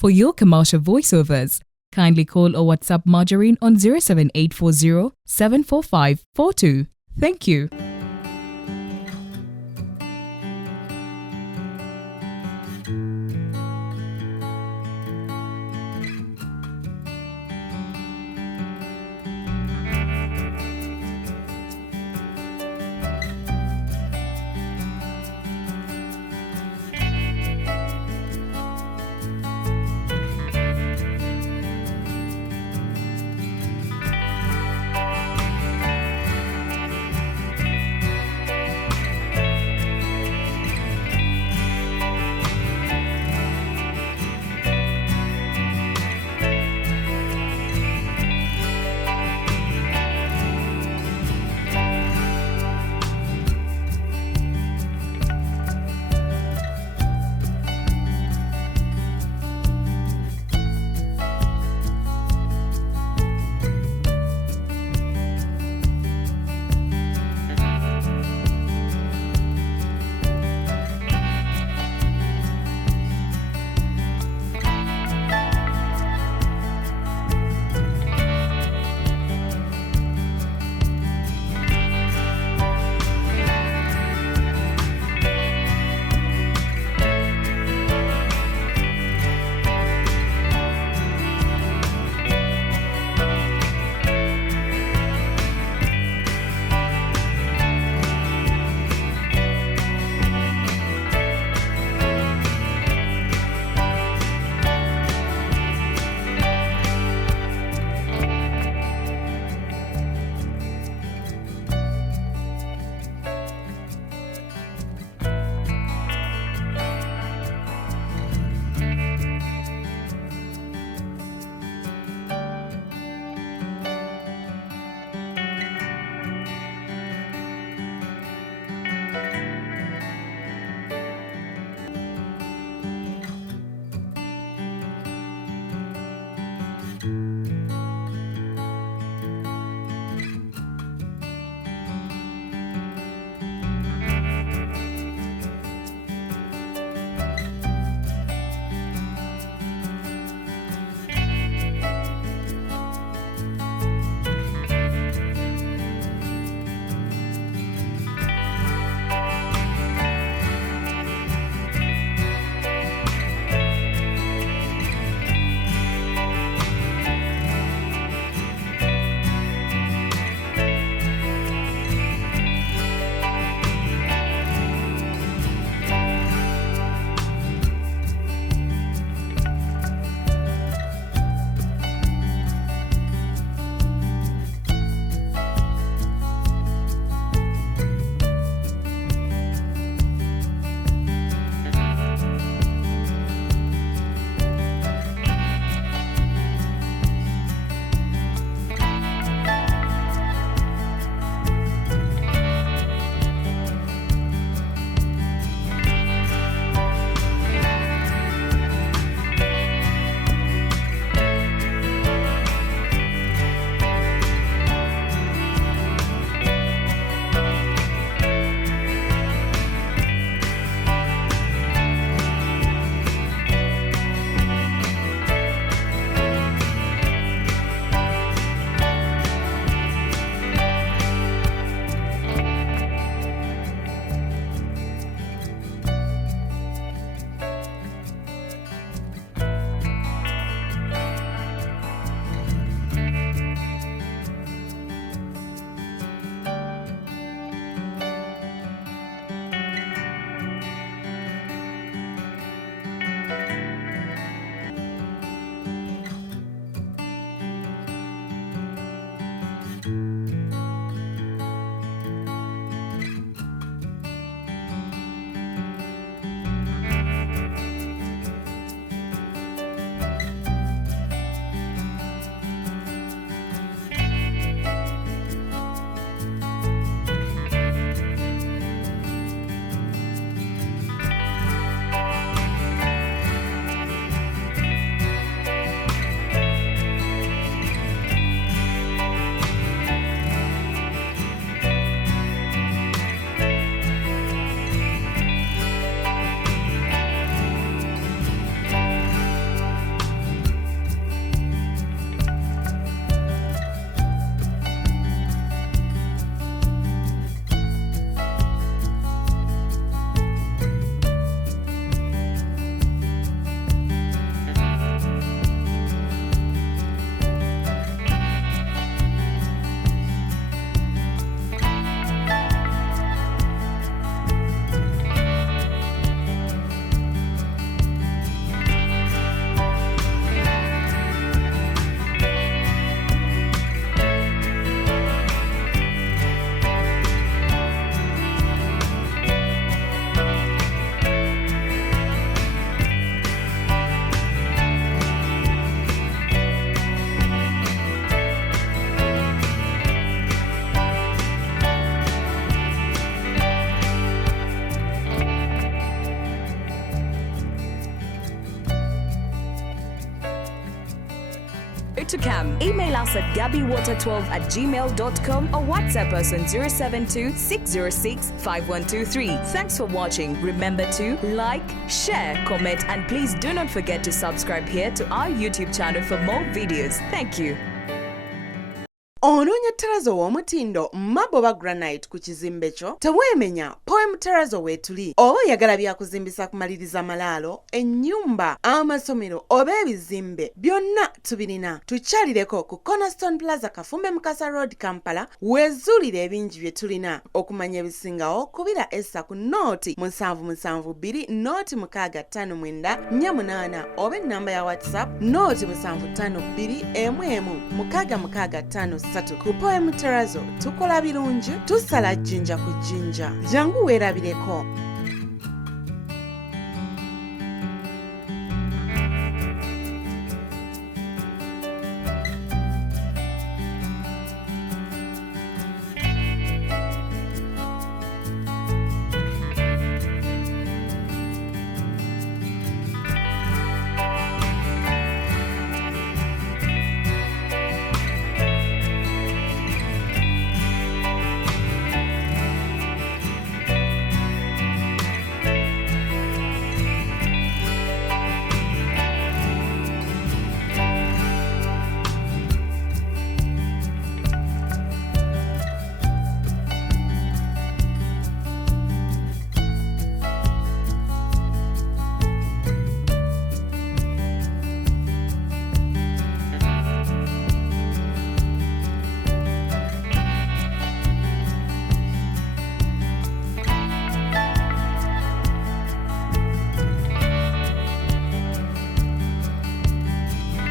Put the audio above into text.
For your commercial voiceovers, kindly call or WhatsApp Margarine on 07840 74542. Thank you. to CAM. Email us at gabbywater12@gmail.com or WhatsApp us on 072-606-5123. Thanks for watching. Remember to like, share, comment, and please do not forget to subscribe here to our YouTube channel for more videos. Thank you. Onoonya tterazo w'omutindo mabbo oba granite ku kizimbe kyo teweemenya poem tterazo weetuli oba oyagala byakuzimbisa kumaliriza malaalo ennyumba amasomero oba ebizimbe byonna tubirina tukyalireko ku Cornerstone Plaza Kafumbe Mukasa Road Kampala weezuulire ebingi bye tulina okumanya ebisingawo kubira essa ku nooti 772 nooti 659 oba ennamba ya WhatsApp nooti 752 ku poem tterazo tukola birungi tusala jjinja ku jjinja jangu weerabireko.